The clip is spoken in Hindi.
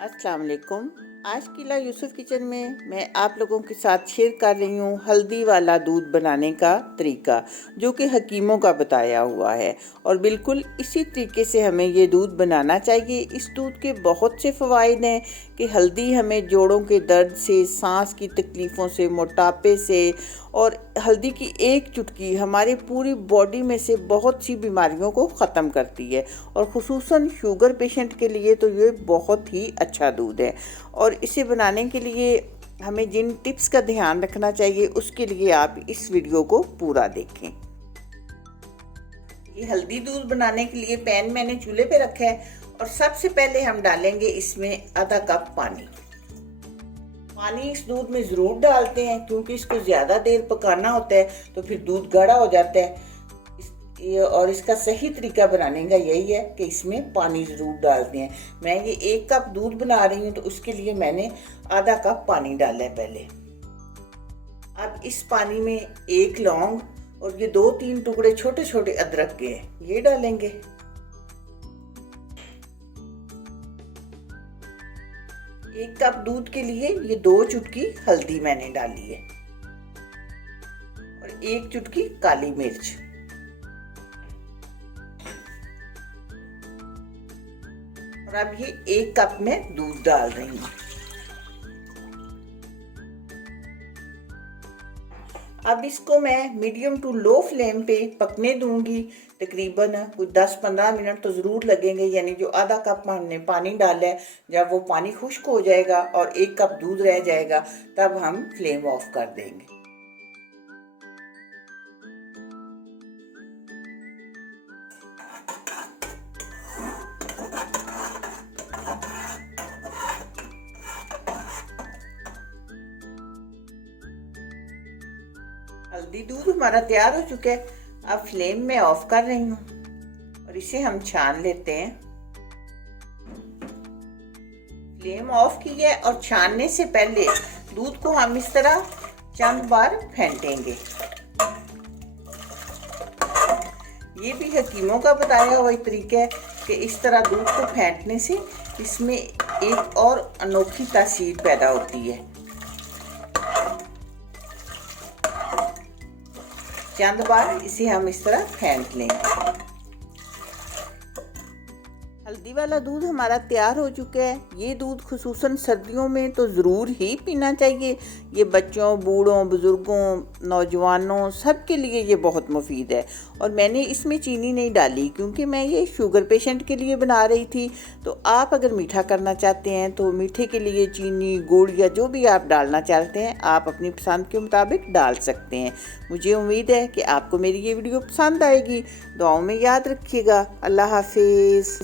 अस्सलाम वालेकुम। आज किला यूसुफ किचन में मैं आप लोगों के साथ शेयर कर रही हूँ हल्दी वाला दूध बनाने का तरीका, जो कि हकीमों का बताया हुआ है और बिल्कुल इसी तरीके से हमें ये दूध बनाना चाहिए। इस दूध के बहुत से फ़वाइद हैं कि हल्दी हमें जोड़ों के दर्द से, सांस की तकलीफ़ों से, मोटापे से, और हल्दी की एक चुटकी हमारी पूरी बॉडी में से बहुत सी बीमारियों को ख़त्म करती है और ख़ुसूसन शुगर पेशेंट के लिए तो ये बहुत ही अच्छा दूध है। और इसे बनाने के लिए हमें जिन टिप्स का ध्यान रखना चाहिए उसके लिए आप इस वीडियो को पूरा देखें। ये हल्दी दूध बनाने के लिए पैन मैंने चूल्हे पे रखा है और सबसे पहले हम डालेंगे इसमें आधा कप पानी। पानी इस दूध में ज़रूर डालते हैं क्योंकि इसको ज़्यादा देर पकाना होता है तो फिर दूध गाढ़ा हो जाता है। और इसका सही तरीका बनाने का यही है कि इसमें पानी ज़रूर डालते हैं। मैं ये 1 कप दूध बना रही हूँ तो उसके लिए मैंने आधा कप पानी डाला है पहले। अब इस पानी में 1 लौंग और ये 2-3 टुकड़े छोटे छोटे अदरक के ये डालेंगे। 1 कप दूध के लिए ये 2 चुटकी हल्दी मैंने डाली है और 1 चुटकी काली मिर्च। और अब ये 1 कप में दूध डाल रही हूँ। अब इसको मैं मीडियम टू लो फ्लेम पे पकने दूंगी। तकरीबन कुछ 10-15 मिनट तो ज़रूर लगेंगे, यानी जो आधा कप हमने पानी डाला है, जब वो पानी खुश्क हो जाएगा और 1 कप दूध रह जाएगा तब हम फ्लेम ऑफ कर देंगे। हल्दी दूध हमारा तैयार हो चुका है। अब फ्लेम में ऑफ कर रही हूँ और इसे हम छान लेते हैं। फ्लेम ऑफ की है और छानने से पहले दूध को हम इस तरह चंद बार फेंटेंगे। ये भी हकीमों का बताया हुआ तरीका है कि इस तरह दूध को फेंटने से इसमें एक और अनोखी तासीर पैदा होती है। चंद बार इसे हम इस तरह फेंट लेंगे। हल्दी वाला दूध हमारा तैयार हो चुका है। ये दूध खुसूसन सर्दियों में तो ज़रूर ही पीना चाहिए। ये बच्चों, बूढ़ों, बुज़ुर्गों, नौजवानों सब के लिए ये बहुत मुफीद है। और मैंने इसमें चीनी नहीं डाली क्योंकि मैं ये शुगर पेशेंट के लिए बना रही थी। तो आप अगर मीठा करना चाहते हैं तो मीठे के लिए चीनी, गुड़ या जो भी आप डालना चाहते हैं आप अपनी पसंद के मुताबिक डाल सकते हैं। मुझे उम्मीद है कि आपको मेरी ये वीडियो पसंद आएगी। दुआओं में याद रखिएगा। अल्लाह हाफिज़।